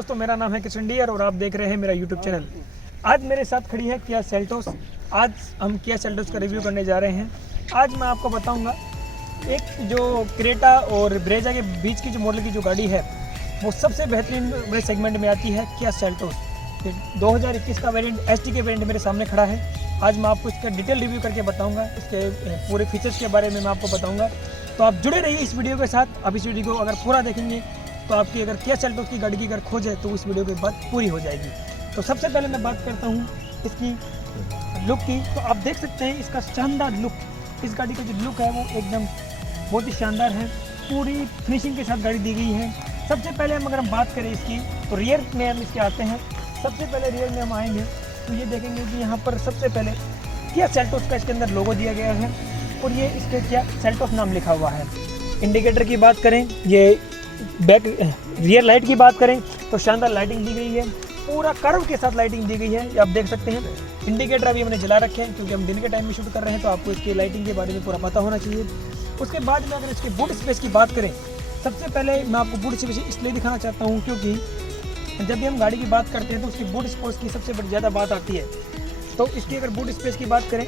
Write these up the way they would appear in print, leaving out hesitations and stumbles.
दोस्तों, मेरा नाम है किशन डियर और आप देख रहे हैं मेरा यूट्यूब चैनल। आज मेरे साथ खड़ी है किया सेल्टोस। आज हम किया सेल्टोस का रिव्यू करने जा रहे हैं। आज मैं आपको बताऊंगा एक जो क्रेटा और ब्रेजा के बीच की जो मॉडल की जो गाड़ी है वो सबसे बेहतरीन मेरे सेगमेंट में आती है किया सेल्टोस। 2021 का वेरिएंट एसटी के वेरिएंट मेरे सामने खड़ा है। आज मैं आपको इसका डिटेल रिव्यू करके बताऊंगा, इसके पूरे फीचर्स के बारे में मैं आपको बताऊंगा। तो आप जुड़े रहिए इस वीडियो के साथ। अब इस वीडियो को अगर पूरा देखेंगे तो आपकी अगर किया सेल्टोस की गाड़ी की अगर खोज है तो उस वीडियो की बात पूरी हो जाएगी। तो सबसे पहले मैं बात करता हूँ इसकी लुक की। तो आप देख सकते हैं इसका शानदार लुक, इस गाड़ी का जो लुक है वो एकदम बहुत ही शानदार है। पूरी फिनिशिंग के साथ गाड़ी दी गई है। सबसे पहले अगर हम बात करें इसकी तो रियर में हम इसके आते हैं। सबसे पहले रियर में हम आएंगे तो ये देखेंगे कि यहाँ पर सबसे पहले किया सेल्टोस का इसके अंदर लोगो दिया गया है और ये इसके किया सेल्टोस नाम लिखा हुआ है। इंडिकेटर की बात करें, ये बैक रियर लाइट की बात करें तो शानदार लाइटिंग दी गई है, पूरा कर्व के साथ लाइटिंग दी गई है। ये आप देख सकते हैं। इंडिकेटर अभी हमने जला रखे हैं क्योंकि हम दिन के टाइम में शूट कर रहे हैं, तो आपको इसकी लाइटिंग के बारे में पूरा पता होना चाहिए। उसके बाद में अगर इसके बूट स्पेस की बात करें, सबसे पहले मैं आपको बूट स्पेस इसलिए दिखाना चाहता हूँ क्योंकि जब भी हम गाड़ी की बात करते हैं तो उसकी बूट स्पेस की सबसे बड़ी ज़्यादा बात आती है। तो इसकी अगर बूट स्पेस की बात करें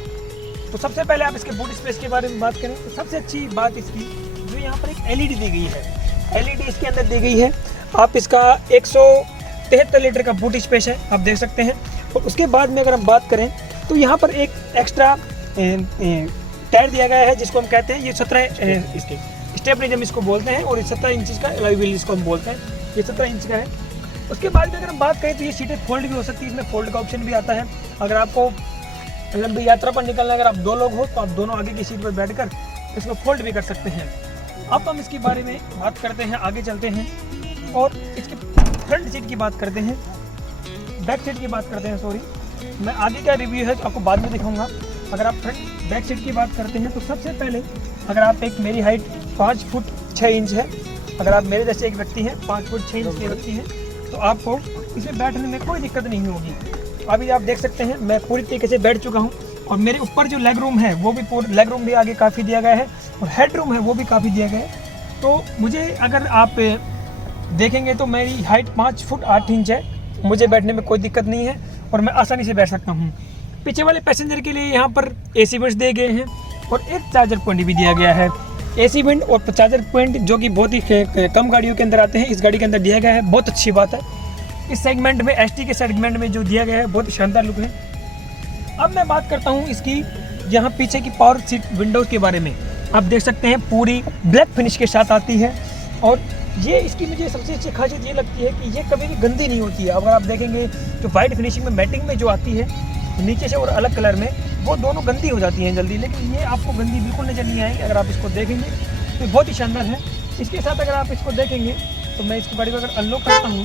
तो सबसे पहले आप इसके बूट स्पेस के बारे में बात करें तो सबसे अच्छी बात इसकी जो यहाँ पर एक एलईडी दी गई है। एलईडी इसके अंदर दी गई है। आप इसका 173 लीटर का बूट स्पेस है, आप देख सकते हैं। और उसके बाद में अगर हम बात करें तो यहाँ पर एक एक्स्ट्रा टायर दिया गया है जिसको हम कहते हैं ये 17 इसके स्टेपनिज्म इसको बोलते हैं और 17 इंच का अलॉय व्हील इसको हम बोलते हैं। ये 17 इंच का है। उसके बाद में अगर हम बात करें तो ये सीटें फोल्ड भी हो सकती है, इसमें फोल्ड का ऑप्शन भी आता है। अगर आपको लंबी यात्रा पर निकलना, अगर आप दो लोग हो तो आप दोनों आगे की सीट पर बैठकर इसको फोल्ड भी कर सकते हैं। अब हम इसके बारे में बात करते हैं, आगे चलते हैं और इसके फ्रंट सीट की बात करते हैं, बैक सीट की बात करते हैं। सॉरी, मैं आगे का रिव्यू है तो आपको बाद में दिखाऊंगा। अगर आप फ्रंट बैक सीट की बात करते हैं तो सबसे पहले अगर आप एक मेरी हाइट 5 फुट 6 इंच है, अगर आप मेरे जैसे एक व्यक्ति हैं 5 फुट 6 इंच के व्यक्ति हैं तो आपको इसमें बैठने में कोई दिक्कत नहीं होगी। अभी आप देख सकते हैं मैं पूरी तरीके से बैठ चुका हूँ और मेरे ऊपर जो लेग रूम है वो भी पूरा लेग रूम भी आगे काफ़ी दिया गया है और हेड रूम है वो भी काफ़ी दिया गया है। तो मुझे अगर आप देखेंगे तो मेरी हाइट 5 फुट 8 इंच है, मुझे बैठने में कोई दिक्कत नहीं है और मैं आसानी से बैठ सकता हूँ। पीछे वाले पैसेंजर के लिए यहाँ पर AC वेंट्स दिए गए हैं और एक चार्जर पॉइंट भी दिया गया है। AC वेंट और चार्जर पॉइंट जो कि बहुत ही कम गाड़ियों के अंदर आते हैं, इस गाड़ी के अंदर दिया गया है। बहुत अच्छी बात है। इस सेगमेंट में ST के सेगमेंट में जो दिया गया है बहुत ही शानदार लुक है। अब मैं बात करता हूँ इसकी यहाँ पीछे की पावर सीट विंडोज़ के बारे में। आप देख सकते हैं पूरी ब्लैक फिनिश के साथ आती है और ये इसकी मुझे सबसे अच्छी खासियत ये लगती है कि ये कभी भी गंदी नहीं होती है। अगर आप देखेंगे जो वाइट फिनिशिंग में मैटिंग में जो आती है नीचे से और अलग कलर में, वो दोनों गंदी हो जाती हैं जल्दी, लेकिन ये आपको गंदी बिल्कुल नजर नहीं आएगी अगर आप इसको देखेंगे तो बहुत ही शानदार है। इसके साथ अगर आप इसको देखेंगे तो मैं इसकी गाड़ी को अगर अनलॉक करता हूँ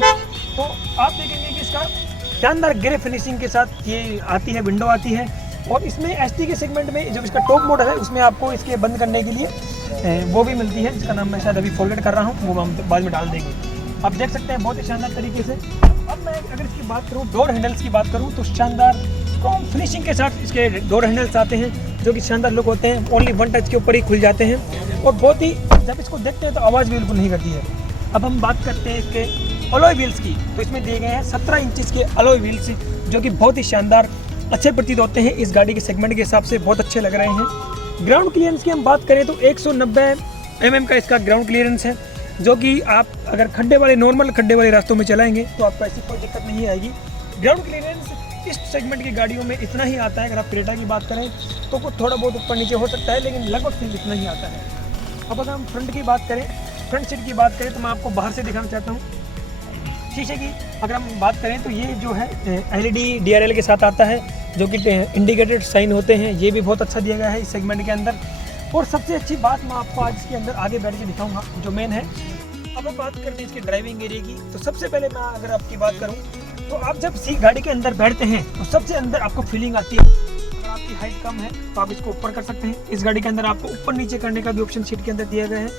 तो आप देखेंगे कि इसका शानदार ग्रे फिनिशिंग के साथ ये आती है, विंडो आती है। और इसमें ST के सेगमेंट में जब इसका टॉप मॉडल है उसमें आपको इसके बंद करने के लिए वो भी मिलती है जिसका नाम मैं शायद अभी फॉरवर्ड कर रहा हूँ, वो हम बाद में डाल देंगे। आप देख सकते हैं बहुत ही शानदार तरीके से। अब मैं अगर इसकी बात करूँ, डोर हैंडल्स की बात करूँ तो शानदार स्ट्रॉन्ग फिनिशिंग के साथ इसके डोर हैंडल्स आते हैं जो कि शानदार लुक होते हैं। ओनली 1 टच के ऊपर ही खुल जाते हैं और बहुत ही जब इसको देखते हैं तो आवाज़ भी बिल्कुल नहीं करती है। अब हम बात करते हैं इसके अलॉय व्हील्स की, तो इसमें दिए गए हैं 17 इंच के अलॉय व्हील्स जो कि बहुत ही शानदार अच्छे प्रतीत होते हैं। इस गाड़ी के सेगमेंट के हिसाब से बहुत अच्छे लग रहे हैं। ग्राउंड क्लियरेंस की हम बात करें तो 190 mm का इसका ग्राउंड क्लियरेंस है जो कि आप अगर खड्डे वाले नॉर्मल खड्डे वाले रास्तों में चलाएंगे तो आपको ऐसी कोई दिक्कत नहीं आएगी। ग्राउंड क्लियरेंस इस सेगमेंट की गाड़ियों में इतना ही आता है। अगर आप क्रेटा की बात करें तो कुछ थोड़ा बहुत ऊपर नीचे हो सकता है, लेकिन लगभग सिर्फ इतना ही आता है। अब अगर हम फ्रंट की बात करें, फ्रंट सीट की बात करें तो मैं आपको बाहर से दिखाना चाहता हूँ। शीशे की अगर हम बात करें तो ये जो है LED DRL के साथ आता है जो कि इंडिकेटेड साइन होते हैं, ये भी बहुत अच्छा दिया गया है इस सेगमेंट के अंदर। और सबसे अच्छी बात मैं आपको आज इसके अंदर आगे बैठ के दिखाऊंगा जो मेन है। अब हम बात करते हैं इसके ड्राइविंग एरिया की, तो सबसे पहले मैं अगर आपकी बात करूँ तो आप जब गाड़ी के अंदर बैठते हैं तो सबसे अंदर आपको फीलिंग आती है। अगर आपकी हाइट कम है तो आप इसको ऊपर कर सकते हैं। इस गाड़ी के अंदर आपको ऊपर नीचे करने का भी ऑप्शन सीट के अंदर दिया गया है।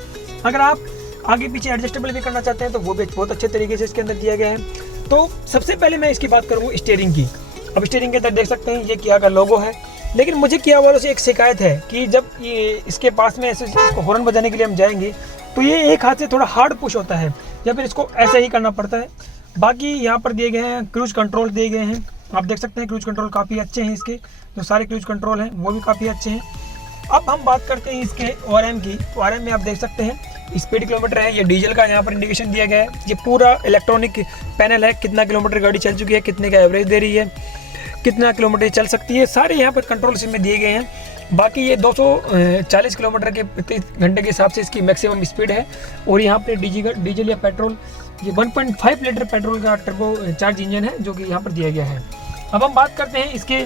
अगर आप आगे पीछे एडजस्टेबल भी करना चाहते हैं तो वो भी बहुत अच्छे तरीके से इसके अंदर दिया गया है। तो सबसे पहले मैं इसकी बात करूँ स्टीयरिंग की। अब स्टीयरिंग के अंदर देख सकते हैं ये किया का लोगो है, लेकिन मुझे किया वालों से एक शिकायत है कि जब ये इसके पास में ऐसे इसको हॉर्न बजाने के लिए हम जाएंगे तो ये एक हाथ से थोड़ा हार्ड पुश होता है या फिर इसको ऐसे ही करना पड़ता है। बाकी यहाँ पर दिए गए हैं क्रूज कंट्रोल दिए गए हैं, आप देख सकते हैं क्रूज कंट्रोल काफ़ी अच्छे हैं। इसके जो सारे क्रूज कंट्रोल हैं वो भी काफ़ी अच्छे हैं। अब हम बात करते हैं इसके ORM की। तो ORM में आप देख सकते हैं स्पीड किलोमीटर है, ये डीजल का यहाँ पर इंडिकेशन दिया गया है। ये पूरा इलेक्ट्रॉनिक पैनल है, कितना किलोमीटर गाड़ी चल चुकी है, कितने का एवरेज दे रही है, कितना किलोमीटर चल सकती है, सारे यहाँ पर कंट्रोल इसमें दिए गए हैं। बाकी ये 240 किलोमीटर के प्रति घंटे के हिसाब से इसकी मैक्सिमम स्पीड है। और यहाँ पर डीजल या पेट्रोल, ये 1.5 लीटर पेट्रोल का टर्बो चार्ज इंजन है जो कि यहाँ पर दिया गया है। अब हम बात करते हैं इसके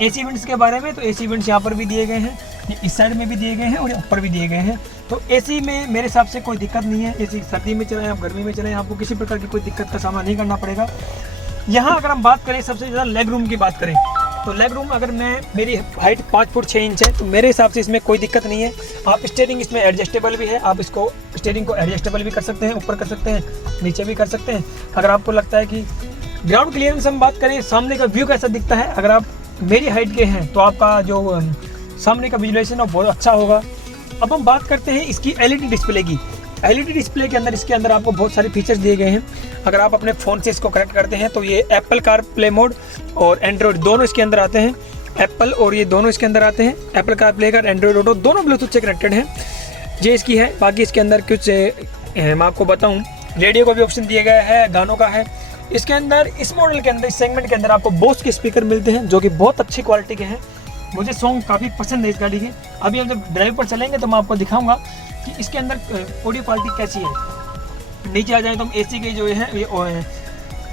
AC वेंट्स के बारे में। तो AC वेंट्स यहाँ पर भी दिए गए हैं, ये इस साइड में भी दिए गए हैं और ऊपर भी दिए गए हैं। तो AC में मेरे हिसाब से कोई दिक्कत नहीं है। AC सर्दी में चलाएं आप, गर्मी में चलाएं, आपको किसी प्रकार की कोई दिक्कत का सामना नहीं करना पड़ेगा। यहाँ अगर हम बात करें सबसे ज़्यादा लेग रूम की बात करें, तो लेग रूम अगर मेरी हाइट 5 फुट 6 इंच है, तो मेरे हिसाब से इसमें कोई दिक्कत नहीं है। आप स्टीयरिंग इसमें एडजस्टेबल भी है, आप इसको स्टीयरिंग को एडजस्टेबल भी कर सकते हैं, ऊपर कर सकते हैं, नीचे भी कर सकते हैं। अगर आपको लगता है कि ग्राउंड क्लियरेंस हम बात करें, सामने का व्यू कैसा दिखता है, अगर आप मेरी हाइट के हैं तो आपका जो सामने का विजुअलाइजेशन है बहुत अच्छा होगा। अब हम बात करते हैं इसकी LED डिस्प्ले की। LED डिस्प्ले के अंदर इसके अंदर आपको बहुत सारे फीचर्स दिए गए हैं। अगर आप अपने फ़ोन से इसको कनेक्ट करते हैं तो ये एप्पल कार प्ले मोड और एंड्रॉयड दोनों इसके अंदर आते हैं। एप्पल और ये दोनों इसके अंदर आते हैं, Apple car play car, Android auto दोनों ब्लूटूथ से कनेक्टेड हैं। ये इसकी है। बाकी इसके अंदर कुछ मैं आपको बताऊँ, रेडियो का भी ऑप्शन दिया गया है, गानों का है। इसके अंदर इस मॉडल के अंदर, इस सेगमेंट के अंदर आपको बोस के स्पीकर मिलते हैं जो कि बहुत अच्छी क्वालिटी के हैं। मुझे सॉन्ग काफ़ी पसंद है इस गाड़ी के। अभी हम जब ड्राइव पर चलेंगे तो मैं आपको दिखाऊंगा कि इसके अंदर ऑडियो क्वालिटी कैसी है। नीचे आ जाए तो हम AC के जो है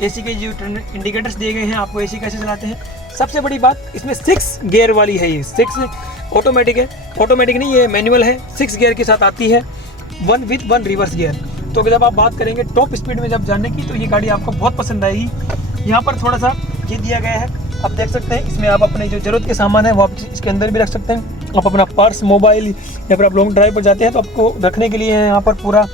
AC के जो इंडिकेटर्स दिए गए हैं, आपको AC कैसे चलाते हैं। सबसे बड़ी बात इसमें 6 गियर वाली है। ये 6 ऑटोमेटिक है, ऑटोमेटिक नहीं, ये मैनुअल है। 6 गियर के साथ आती है, 1 विद 1 रिवर्स गियर। तो जब आप बात करेंगे टॉप स्पीड में जब जाने की, तो ये गाड़ी आपको बहुत पसंद आएगी। यहाँ पर थोड़ा सा ये दिया गया है, आप देख सकते हैं। इसमें आप अपने जो ज़रूरत के सामान है वो आप इसके अंदर भी रख सकते हैं। आप अपना पर्स, मोबाइल, या फिर आप लॉन्ग ड्राइव पर जाते हैं तो आपको रखने के लिए यहाँ पर पूरा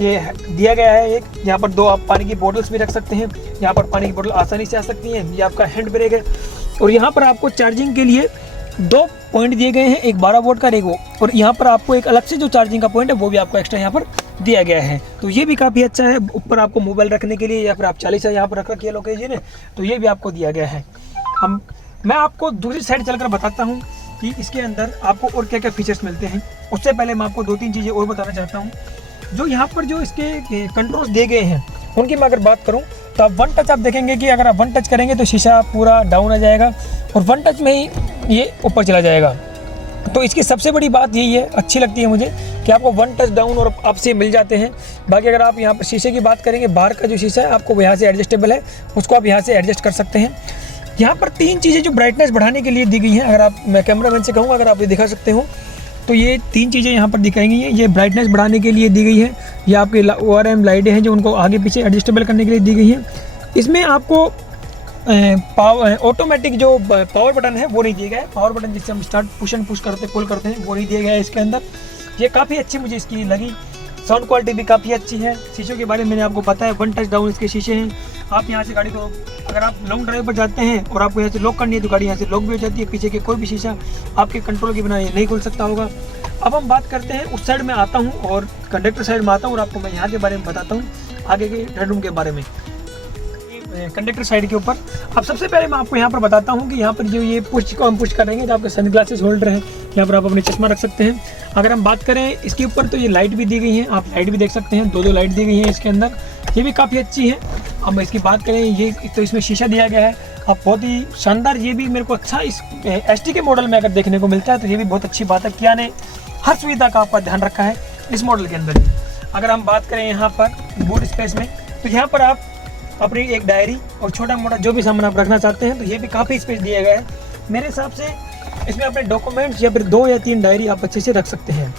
ये दिया गया है। एक यहाँ पर 2 आप पानी की बोतल्स भी रख सकते हैं, यहाँ पर पानी की बोतल आसानी से आ सकती हैं। ये आपका हैंड ब्रेक है। और यहाँ पर आपको चार्जिंग के लिए 2 पॉइंट दिए गए हैं, एक 12 वोल्ट का, एक वो। और यहाँ पर आपको एक अलग से जो चार्जिंग का पॉइंट है वो भी आपको एक्स्ट्रा यहाँ पर दिया गया है। तो ये भी काफ़ी अच्छा है। ऊपर आपको मोबाइल रखने के लिए, या फिर आप 40 यहाँ पर रख रखिए लोकेशन है, तो ये भी आपको दिया गया है। मैं आपको दूसरी साइड चलकर बताता हूँ कि इसके अंदर आपको और क्या क्या फीचर्स मिलते हैं। उससे पहले मैं आपको 2-3 चीज़ें और बताना चाहता हूँ। जो यहाँ पर जो इसके कंट्रोल्स दिए गए हैं उनकी मैं अगर बात करूँ, तो आप 1 टच आप देखेंगे कि अगर आप 1 टच करेंगे तो शीशा पूरा डाउन आ जाएगा और 1 टच में ही ये ऊपर चला जाएगा। तो इसकी सबसे बड़ी बात यही है, अच्छी लगती है मुझे, कि आपको 1 टच डाउन और अप से मिल जाते हैं। बाकी अगर आप यहाँ पर शीशे की बात करेंगे, बाहर का जो शीशा है आपको यहाँ से एडजस्टेबल है, उसको आप यहाँ से एडजस्ट कर सकते हैं। यहाँ पर 3 चीज़ें जो ब्राइटनेस बढ़ाने के लिए दी गई हैं, अगर आप, मैं कैमरामैन से कहूँगा अगर आप ये दिखा सकते हो, तो ये 3 चीज़ें यहाँ पर दिखाई गई हैं। ये ब्राइटनेस बढ़ाने के लिए दी गई है। ये आपके ORM लाइटें हैं जो उनको आगे पीछे एडजस्टेबल करने के लिए दी गई हैं। इसमें आपको ऑटोमेटिक जो पावर बटन है वो नहीं दिया गया है। पावर बटन जिससे हम स्टार्ट, पुश एंड पुश करते, पुल करते हैं, वो नहीं दिया गया है इसके अंदर। ये काफ़ी अच्छी मुझे इसकी लगी। साउंड क्वालिटी भी काफ़ी अच्छी है। शीशों के बारे में मैंने आपको बताया, 1 टच डाउन इसके शीशे हैं। आप यहाँ से गाड़ी को, अगर आप लॉन्ग ड्राइव पर जाते हैं और आपको यहाँ से लॉक करनी है तो गाड़ी यहाँ से लॉक भी हो जाती है। पीछे के कोई भी शीशा आपके कंट्रोल के बिना ये नहीं खुल सकता होगा। अब हम बात करते हैं उस साइड में आता हूँ और कंडक्टर साइड में आता हूँ और आपको मैं यहाँ के बारे में बताता हूँ, आगे के हेडरूम के बारे में। कंडक्टर साइड के ऊपर अब सबसे पहले मैं आपको यहाँ पर बताता हूँ कि यहाँ पर जो ये पुश को हम पुश करेंगे तो आपके सनग्लासेस होल्डर है, यहाँ पर आप अपने चश्मा रख सकते हैं। अगर हम बात करें इसके ऊपर, तो ये लाइट भी दी गई है, आप लाइट भी देख सकते हैं, 2 लाइट दी गई हैं इसके अंदर, ये भी काफ़ी अच्छी है। अब इसकी बात करें, ये तो इसमें शीशा दिया गया है, अब बहुत ही शानदार, ये भी मेरे को अच्छा इस ST के मॉडल में अगर देखने को मिलता है तो ये भी बहुत अच्छी बात है। किया ने हर सुविधा का आपका ध्यान रखा है इस मॉडल के अंदर भी। अगर हम बात करें यहाँ पर बूट स्पेस में, तो यहाँ पर आप अपनी एक डायरी और छोटा मोटा जो भी सामान आप रखना चाहते हैं तो ये भी काफ़ी स्पेस दिया गया है। मेरे हिसाब से इसमें अपने डॉक्यूमेंट्स या फिर 2 या 3 डायरी आप अच्छे से रख सकते हैं।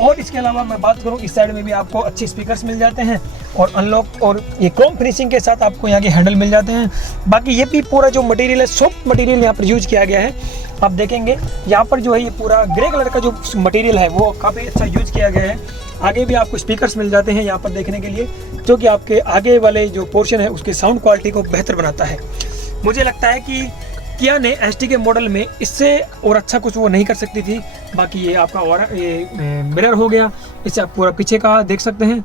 और इसके अलावा मैं बात करूं, इस साइड में भी आपको अच्छे स्पीकर्स मिल जाते हैं और अनलॉक, और ये क्रोम फिनिशिंग के साथ आपको यहाँ के हैंडल मिल जाते हैं। बाकी ये भी पूरा जो मटेरियल है, सॉफ्ट मटेरियल यहाँ पर यूज किया गया है। आप देखेंगे यहाँ पर जो है ये पूरा ग्रे कलर का जो मटेरियल है वो काफ़ी अच्छा यूज किया गया है। आगे भी आपको स्पीकर्स मिल जाते हैं यहाँ पर देखने के लिए, जो कि आपके आगे वाले जो पोर्शन है उसके साउंड क्वालिटी को बेहतर बनाता है। मुझे लगता है कि किया ने ST के मॉडल में इससे और अच्छा कुछ वो नहीं कर सकती थी। बाकी ये आपका और ये मिरर हो गया, इससे आप पूरा पीछे का देख सकते हैं।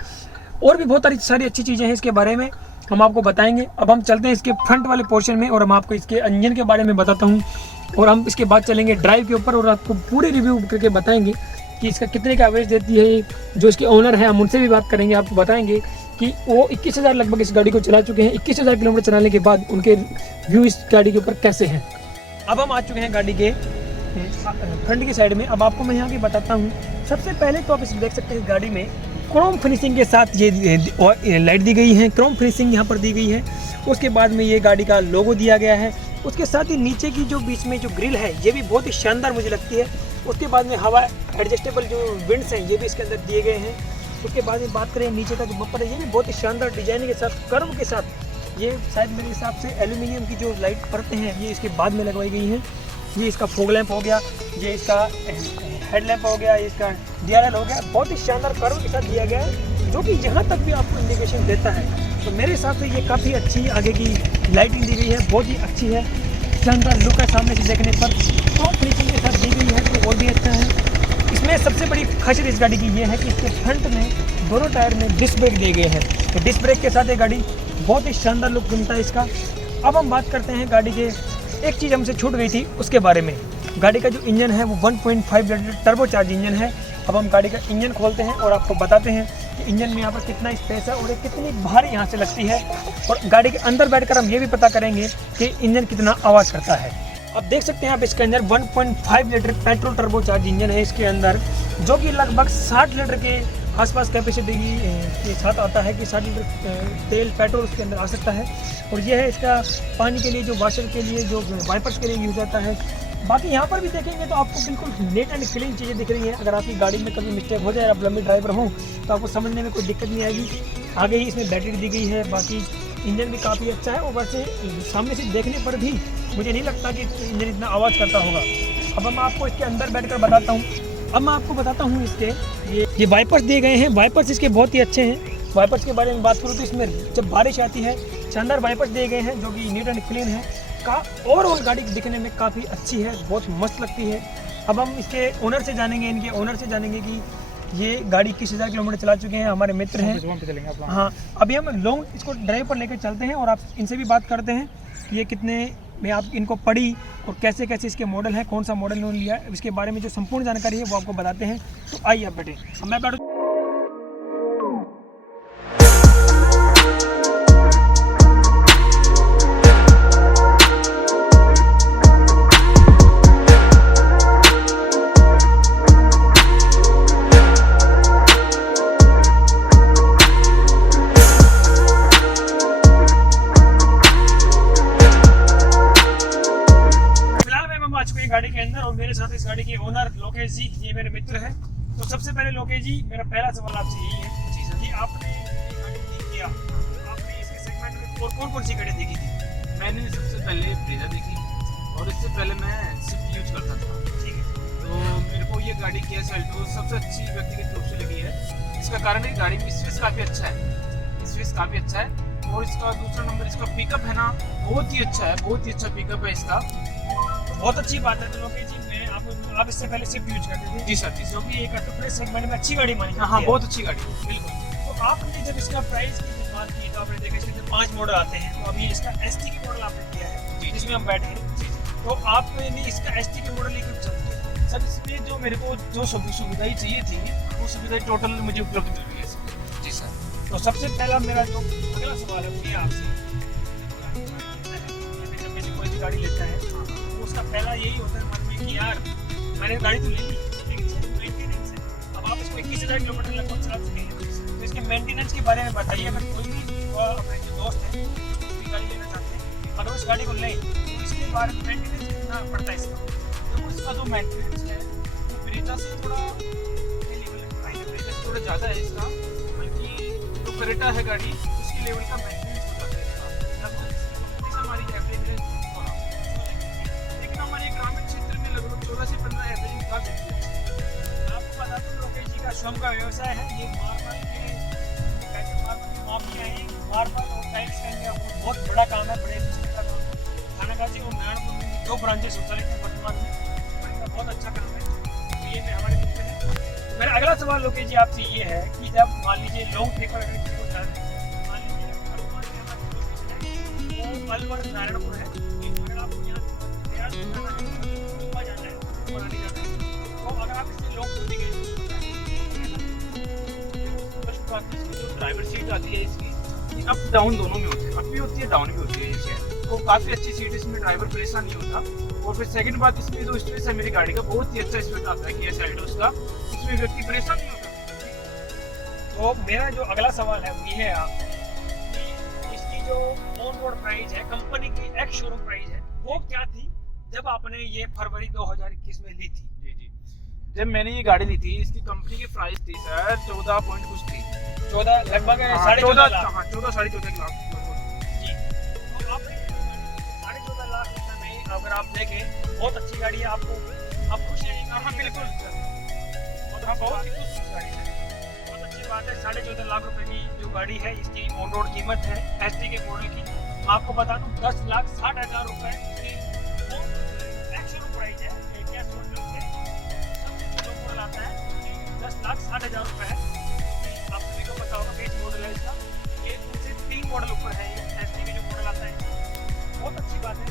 और भी बहुत सारी अच्छी चीज़ें हैं इसके बारे में। हम आपको बताएंगे। अब हम चलते हैं इसके फ्रंट वाले पोर्शन में और हम आपको इसके इंजन के बारे में बताता हूँ और हम इसके बाद चलेंगे ड्राइव के ऊपर और आपको पूरे रिव्यू करके बताएंगे कि इसका कितने का एवरेज देती है। जो इसके ओनर है हम उनसे भी बात करेंगे, आपको बताएंगे कि वो 21,000 लगभग इस गाड़ी को चला चुके हैं। 21,000 किलोमीटर चलाने के बाद उनके व्यू इस गाड़ी के ऊपर कैसे हैं। अब हम आ चुके हैं गाड़ी के फ्रंट की साइड में। अब आपको मैं यहाँ की बताता हूँ। सबसे पहले तो आप इस देख सकते हैं गाड़ी में क्रोम फिनिशिंग के साथ ये लाइट दी गई है, क्रोम फिनिशिंग यहाँ पर दी गई है। उसके बाद में ये गाड़ी का लोगो दिया गया है। उसके साथ ही नीचे की जो बीच में जो ग्रिल है ये भी बहुत ही शानदार मुझे लगती है। उसके बाद में हवा एडजस्टेबल जो विंड्स हैं ये भी इसके अंदर दिए गए हैं। उसके बाद में बात करें नीचे का जो बम्पर है ये भी बहुत ही शानदार डिजाइन के साथ कर्व के साथ, ये शायद मेरे हिसाब से एल्यूमिनियम की जो लाइट परतें हैं ये इसके बाद में लगवाई गई हैं। ये इसका फॉग लैंप हो गया, ये इसका हेडलैम्प हो गया, इसका DRL हो गया, बहुत ही शानदार कर्व के साथ दिया गया है जो कि यहाँ तक भी आपको इंडिकेशन देता है। तो मेरे हिसाब से ये काफ़ी अच्छी आगे की लाइटिंग दी गई है, बहुत ही अच्छी है, शानदार लुक है सामने से देखने पर। तो फिनिशिंग के साथ दी गई है तो और भी अच्छा है। इसमें सबसे बड़ी खासियत इस गाड़ी की ये है कि इसके फ्रंट में दोनों टायर में डिस्क ब्रेक दिए गए हैं। तो डिस्क ब्रेक के साथ ये गाड़ी बहुत ही शानदार लुक बनता है इसका। अब हम बात करते हैं गाड़ी के, एक चीज़ हमसे छूट गई थी उसके बारे में। गाड़ी का जो इंजन है वो 1.5 लीटर टर्बोचार्ज इंजन है। अब हम गाड़ी का इंजन खोलते हैं और आपको बताते हैं कि इंजन में यहाँ पर कितना स्पेस है और ये कितनी भारी यहाँ से लगती है। और गाड़ी के अंदर बैठकर हम ये भी पता करेंगे कि इंजन कितना आवाज़ करता है। अब देख सकते हैं आप इसके अंदर 1.5 लीटर पेट्रोल टर्बोचार्ज इंजन है इसके अंदर, जो कि लगभग 60 लीटर के आसपास कैपेसिटी के साथ आता है कि 60 लीटर तेल पेट्रोल उसके अंदर आ सकता है। और ये है इसका पानी के लिए जो वाशर के लिए जो वाइपर्स के लिए यूज़ होता है। बाकी यहाँ पर भी देखेंगे तो आपको बिल्कुल नीट एंड क्लीन चीज़ें दिख रही हैं। अगर आपकी गाड़ी में कभी मिस्टेक हो जाए, आप लंबी ड्राइवर हो तो आपको समझने में कोई दिक्कत नहीं आएगी। आगे ही इसमें बैटरी दी गई है, बाकी इंजन भी काफ़ी अच्छा है। और वैसे सामने से देखने पर भी मुझे नहीं लगता कि इंजन इतना आवाज़ करता होगा। अब मैं आपको इसके अंदर बैठकर बताता हूँ। अब मैं आपको बताता हूँ इसके ये वाइपर्स दिए गए हैं। वाइपर्स इसके बहुत ही अच्छे हैं। वाइपर्स के बारे में बात करूँ तो इसमें जब बारिश आती है शानदार वाइपर्स दिए गए हैं जो कि नीट एंड क्लीन है का। और गाड़ी दिखने में काफ़ी अच्छी है, बहुत मस्त लगती है। अब हम इसके ओनर से जानेंगे, इनके ओनर से जानेंगे कि ये गाड़ी 21,000 किलोमीटर चला चुके हैं, हमारे मित्र हैं। हाँ, अभी हम लॉन्ग इसको ड्राइव पर लेकर चलते हैं और आप इनसे भी बात करते हैं कि ये कितने में आप इनको पड़ी और कैसे कैसे इसके मॉडल हैं, कौन सा मॉडल इन्होंने लिया है, इसके बारे में जो संपूर्ण जानकारी है वो आपको बताते हैं। तो आइए आप बैठे, मैं बैठूँ। गाड़ी के अंदर और मेरे साथ इस गाड़ी के ओनर लोकेश जी, ये मेरे मित्र हैं। तो सबसे पहले लोकेश जी, मेरा पहला सवाल आपसे यही है कि आपने गाड़ी किया, आपने इसके सेगमेंट में और कौन कौन सी गाड़ी देखी थी? मैंने सबसे पहले ब्रेजा देखी और इससे पहले मैं स्विफ्ट यूज करता था। ठीक है। तो मेरे को ये गाड़ी किया सेल्टोस सबसे अच्छी व्यक्तिगत रूप से लगी है। इसका कारण है गाड़ी में स्पेस काफ़ी अच्छा है, स्पेस काफ़ी अच्छा है। और इसका दूसरा नंबर इसका पिकअप है ना, बहुत ही अच्छा है, बहुत ही अच्छा पिकअप है इसका। बहुत अच्छी बात है। तो लोकेश जी, मैं आप इससे पहले स्विफ्ट यूज करते थे? जी सर, जी जो कि एक अपने सेगमेंट में अच्छी गाड़ी मानी जाती है। हाँ, बहुत अच्छी गाड़ी, बिल्कुल। तो आपने जब इसका प्राइस की बात की तो आपने देखा इसके 5 मॉडल आते हैं। तो अभी इसका ST की मॉडल आपने किया है जिसमें हम बैठे हैं। तो आपने इसका ST की मॉडल लेकर चलते हैं सर। इसमें जो मेरे को जो सुविधाएं चाहिए थी वो सुविधाएं टोटल मुझे उपलब्ध मिल गई है। जी सर। तो सबसे पहला मेरा जो अगला सवाल है वो ये आपसे, जब भी कोई भी गाड़ी लेता है तो उसका पहला यही होता है मन में कि यार मैंने गाड़ी तो ले ली लेकिन इसकी मेंटेनेंस है। अब आप इसको 21,000 किलोमीटर लगभग चला चुके हैं, तो इसके मेंटेनेंस के बारे में बताइए। अगर कोई भी अपने जो दोस्त हैं भी गाड़ी लेना चाहते हैं, अगर उस गाड़ी को लें तो इसके बारे में मेंटेनेंस कितना पड़ता है इसका? तो इसका जो मेंटेनेंस है वो ब्रेजा से थोड़ा ज़्यादा है इसका, बल्कि जो क्रेटा है गाड़ी उसकी लेवल का मेंटेनेंस होता है इसका। हमारी एवरेज है 16, लेकिन हमारे ग्रामीण क्षेत्र में लगभग 14 से 15 एवरेज निकाल देती है। आपको बता दूं लोकेश जी का स्वयं का व्यवसाय है। ये मार्बल की माफिया है, मार्बल और टाइल्स का इनका बहुत बड़ा काम है, बड़े बिजनेस का काम है। थानागाजी और नारायणपुर में 2 ब्रांचेस संचालित हैं वर्तमान में, और इनका बहुत अच्छा काम है। तो ये हमारे मित्र हैं। मेरा अगला सवाल लोकेश जी आपसे ये है कि जब मान लीजिए लॉन्ग ट्रिप पर अगर किसी को जाना है, मान लीजिए वो अलवर नारायणपुर है। अगर आपको यहाँ से प्रयास जाना है, गोवा जाना है, मनाली जाना है, तो अगर आप इससे लॉन्ग टूर गए जो ड्राइवर सीट आती है इसकी, ये अप डाउन दोनों में होती है, अप भी होती है डाउन भी होती है ये, तो काफ़ी अच्छी सीट, इसमें ड्राइवर परेशान नहीं होता। और फिर सेकंड बात, इसमें जो स्पेस है मेरी गाड़ी का बहुत ही अच्छा स्पेस आता है किया सेल्टोस का, इसमें व्यक्ति परेशान नहीं होता। तो मेरा जो अगला सवाल है वो ये है आप कि इसकी जो ऑन रोड प्राइस है, कंपनी की एक्स शोरूम प्राइस है, वो क्या थी जब आपने ये फरवरी 2021 में ली थी? जी जी, जब मैंने ये गाड़ी ली थी इसकी कंपनी की प्राइस थी सर 14 पॉइंट कुछ थी, 14 लगभग हाँ, 14.5 लाख। हाँ 14 साढ़े 14 लाख जी, तो आपने 14.5 लाख रुपए में अगर आप देखें बहुत अच्छी गाड़ी है, आपको आप खुश हैं? हाँ बिल्कुल सर, हाँ बहुत ही खुश गाड़ी है। बहुत अच्छी बात है। 14.5 लाख रुपए की जो गाड़ी है इसकी ऑन रोड कीमत है एसटी के मॉडल की, मैं आपको बता दूं 10,60,000 रुपए की एक्स शोरूम प्राइस है। क्या सोच रहे सबसे जो मॉडल आता है 10,60,000 रुपए है। आप सभी को पता होगा बेस मॉडल है इसका, ये उससे 3 मॉडल ऊपर है ये एसटी के जो मॉडल आता है। बहुत अच्छी बात है।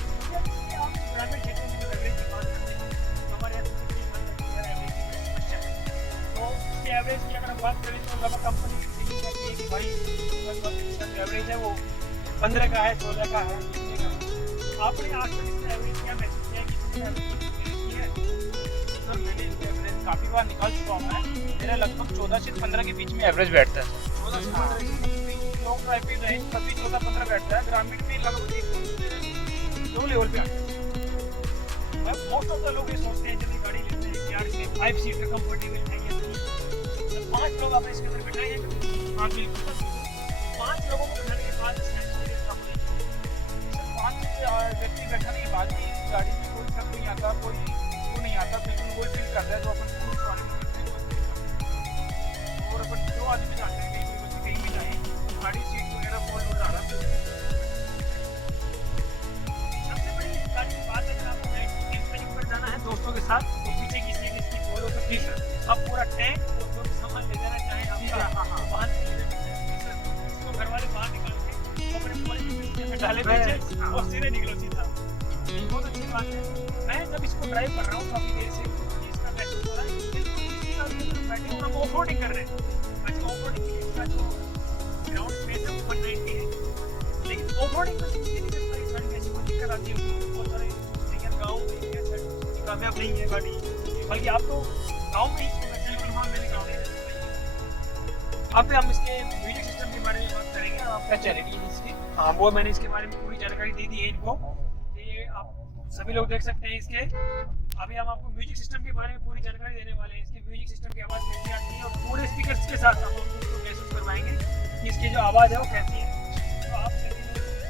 आप ग्रामीण क्षेत्र में जो एवरेज की बात करते हैं तो हमारे यहाँ एवरेज की समस्या है, तो इसके एवरेज की अगर हम बात करें तो लगभग कंपनी कहती है कि भाई एवरेज है वो 15 का है, 16 का है, 20 का है। आपने आज तक इसका एवरेज क्या महसूस किया कि कितने एवरेज है? सर मैंने इसका एवरेज काफ़ी बार निकाल चुका हूँ मैं, मेरा लगभग 14 से 15 के बीच में एवरेज बैठता है। 14 से 15 लॉन्ग ड्राइव पे रहें तभी 14-15 बैठता है, ग्रामीण में लगभग 2 लेवल पे आता है। मोस्ट ऑफ द लोग ये सोचते हैं जब ये गाड़ी लेते हैं कि यार इसमें 5 सीटर कंफर्टेबल है या नहीं, तो 5 लोग आपने इसके अंदर बिठाए हैं। हाँ बिल्कुल सर, 5 लोगों को बिठाने के बाद इसका एक्सपीरियंस कम नहीं। 5 व्यक्ति बैठाने के बाद भी गाड़ी में कोई शक नहीं आता, कोई वो नहीं आता, बिल्कुल वही फील करता है जो अपन पूरी सवारी में करते हैं। और अपन जो आदमी जाते हैं कहीं भी जाए, गाड़ी सीट वगैरह फोल्ड हो जा रहा है। सबसे बड़ी इस गाड़ी की बात है कि आपको नाइट कैंपिंग पर जाना है दोस्तों के साथ, तो पीछे की सीट इसकी फोल्ड हो सकती है। आप पूरा टैंक और जो भी सामान ले जाना चाहें आपका बाहर से ले जाना चाहें, इसको घर वाले बाहर निकाल के अपने पॉलिथीन में डाले पीछे और सीधे निकलो सीधा। बहुत अच्छी बात है। मैं जब इसको ड्राइव कर रहा हूँ काफ़ी देर से, मुझे इसका महसूस हो रहा है कि बिल्कुल इसी का बैठे हम ऑफ रोडिंग कर रहे हैं। वैसे ऑफ रोडिंग के लिए इसका जो ग्राउंड स्पेस है वो 190 है, लेकिन ऑफ रोडिंग में ये नहीं करता इस गाड़ी में ऐसी कोई दिक्कत आती है। बहुत सारे गाँव में ये साइड कामयाब नहीं है गाड़ी, बल्कि आप तो गाँव में ही हाँ मैंने गाँव में। अब हम इसके म्यूजिक सिस्टम के बारे में बात करेंगे। आपका चैरिटी है इसकी, हाँ वो मैंने इसके बारे में पूरी जानकारी दे दी है इनको, ये आप सभी लोग देख सकते हैं इसके। अभी हम आपको म्यूजिक सिस्टम के बारे में पूरी जानकारी देने वाले हैं। इसके म्यूजिक सिस्टम की आवाज़ कैसी आती है और पूरे स्पीकर्स के साथ हम आपको महसूस करवाएंगे कि इसकी जो आवाज़ है वो कैसी है। तो आप सभी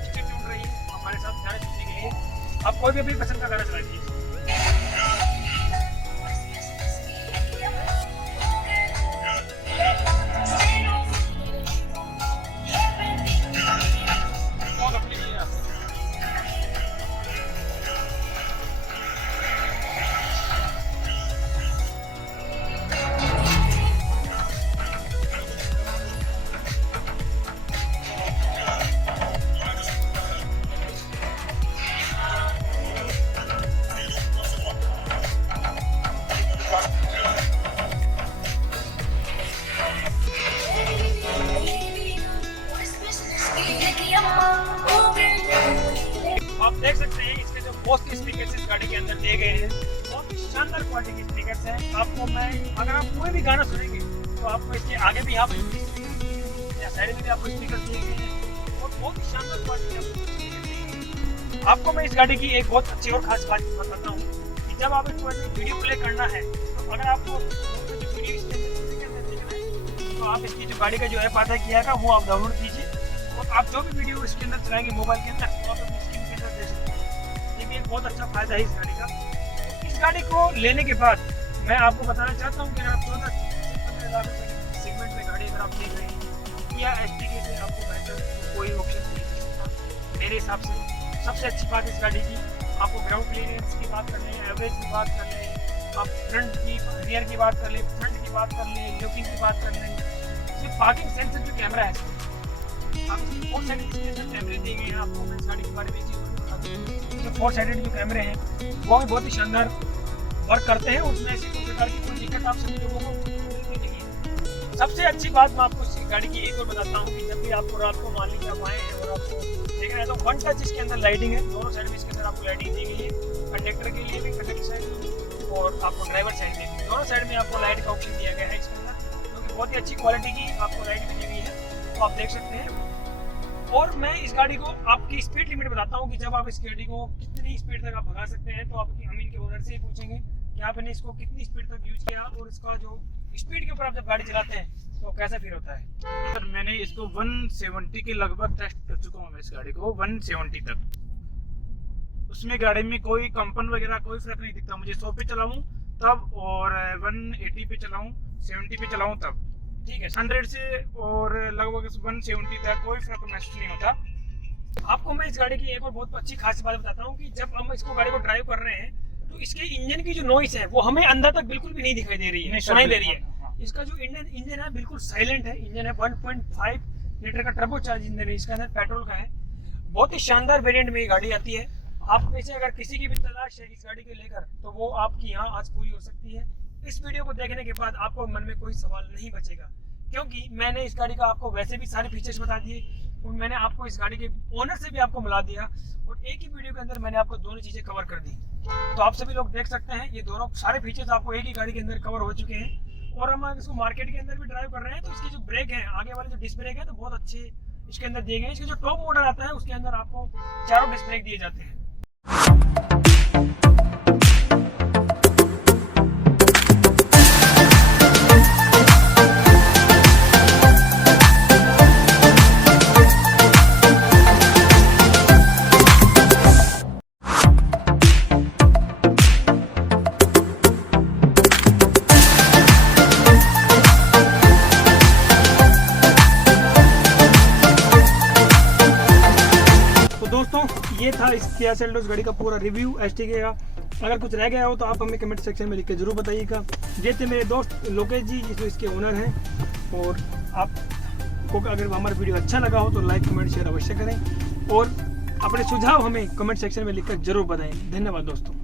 स्टे ट्यून्ड रहिए हमारे साथ गाने सुनने के लिए। आप कोई भी अपनी पसंद का गाना चलाइए। आप देख सकते हैं इसके जो पोस्ट स्पीकर्स इस गाड़ी के अंदर दिए गए हैं, बहुत शानदार क्वालिटी के स्पीकर्स हैं। आपको मैं अगर आप कोई भी गाना सुनेंगे तो आपको इसके आगे भी आप या साइड में भी आपको स्पीकर दिए गए हैं और बहुत ही शानदार क्वालिटी। आपको मैं इस गाड़ी की एक बहुत अच्छी और खास बात बताता हूँ कि जब आप इस गाड़ी में वीडियो प्ले करना है तो अगर आपको जो वीडियो इसके अंदर देखना है तो आप इसकी जो गाड़ी का जो ऐप आता है किया का वो आप डाउनलोड कीजिए और आप जो भी वीडियो इसके अंदर चलाएंगे मोबाइल के अंदर तो आप अपनी स्क्रीन के अंदर देख सकते हैं। ये भी एक बहुत अच्छा फायदा है इस गाड़ी का। तो इस गाड़ी को लेने के बाद मैं आपको बताना चाहता हूँ कि अगर आप 14 से 15 लाख रुपए की सेगमेंट में गाड़ी अगर आप देख रहे हैं या एसटीके से आपको बेहतर कोई ऑप्शन नहीं मिल सकता मेरे हिसाब से। सबसे अच्छी बात इस गाड़ी की आपको ग्राउंड क्लियरेंस की बात कर लें, एवरेज की बात कर लें, आप फ्रंट की रियर की बात कर लें, फ्रंट की बात कर लें, लुकिंग की बात कर लें, ये पार्किंग सेंसर जो कैमरा है आप 4 साइडेड इसके अंदर कैमरे दिए गए हैं आपको। मैं इस गाड़ी के बारे में एक चीज़ और बता दूँ, जो 4 साइडेड जो कैमरे हैं वो भी बहुत ही शानदार वर्क करते हैं। उसमें ऐसी कोई प्रकार की कोई दिक्कत आप सभी लोगों को बिल्कुल नहीं है। सबसे अच्छी बात मैं आपको इस गाड़ी की एक और बताता हूँ कि जब भी आपको रात को मान लीजिए आप आए हैं और आपको देखना है तो 1 टच इसके अंदर लाइटिंग है। दोनों साइड में इसके अंदर आपको लाइटिंग दी गई है, कंडक्टर के लिए भी, कंडक्टर साइड और आपको ड्राइवर साइड में भी, दोनों साइड में आपको लाइट का ऑप्शन दिया गया है इसके अंदर, क्योंकि बहुत ही अच्छी क्वालिटी की आपको लाइट मिली हुई है, तो आप देख सकते हैं। और मैं इस गाड़ी को आपकी स्पीड लिमिट बताता हूँ कि जब आप इस गाड़ी को कितनी स्पीड तक आप भगा सकते हैं, तो आप हम इनके ओनर से ही पूछेंगे कि आपने इसको कितनी स्पीड तक यूज किया और इसका जो स्पीड के ऊपर आप जब गाड़ी चलाते हैं तो कैसा फील होता है। सर मैंने इसको 170 के लगभग टेस्ट कर चुका हूँ मैं इस गाड़ी को, 170 तक। उसमें गाड़ी में कोई कंपन वगैरह कोई फर्क नहीं दिखता मुझे। 100 पे चलाऊँ तब और 180 पे चलाऊँ, 70 पे चलाऊँ तब, ठीक है। 100 से और लगभग 170 तक कोई फर्क महसूस नहीं होता। आपको मैं इस गाड़ी की एक और बहुत अच्छी खास बात बताता हूँ कि जब हम इसको गाड़ी को ड्राइव कर रहे हैं तो इसके इंजन की जो नॉइस है वो हमें अंदर तक बिल्कुल भी नहीं दिखाई दे रही है, सुनाई दे रही है। इसका जो इंजन है बिल्कुल साइलेंट है। इंजन है 1.5 लीटर का टर्बो चार्ज इंजन है, इसके अंदर पेट्रोल का है। बहुत ही शानदार वेरिएंट में ये गाड़ी आती है। आप में से अगर किसी की भी तलाश है इस गाड़ी को लेकर तो वो आपकी यहाँ आज पूरी हो सकती है। इस वीडियो को देखने के बाद आपको मन में कोई सवाल नहीं बचेगा, क्योंकि मैंने इस गाड़ी का आपको वैसे भी सारे फीचर्स बता दिए और मैंने आपको इस गाड़ी के ओनर से भी आपको मिला दिया और एक ही वीडियो के अंदर मैंने आपको दोनों चीज़ें कवर कर दी। तो आप सभी लोग देख सकते हैं ये दोनों सारे फीचर्स आपको एक ही गाड़ी के अंदर कवर हो चुके हैं। और हम इसको मार्केट के अंदर भी ड्राइव कर रहे हैं तो इसकी जो ब्रेक है, आगे वाले जो डिस्क ब्रेक है, तो बहुत अच्छे इसके अंदर दिए गए हैं। इसके जो टॉप मॉडल आता है उसके अंदर आपको चारों डिस्क ब्रेक दिए जाते हैं। दोस्तों ये था इस किया सेल्टोस गाड़ी का पूरा रिव्यू एसटीके का। अगर कुछ रह गया हो तो आप हमें कमेंट सेक्शन में लिख के जरूर बताइएगा। ये थे मेरे दोस्त लोकेश जी, जिसमें इसके ओनर हैं। और आपको अगर हमारा वीडियो अच्छा लगा हो तो लाइक कमेंट शेयर अवश्य करें और अपने सुझाव हमें कमेंट सेक्शन में लिखकर जरूर बताएं। धन्यवाद दोस्तों।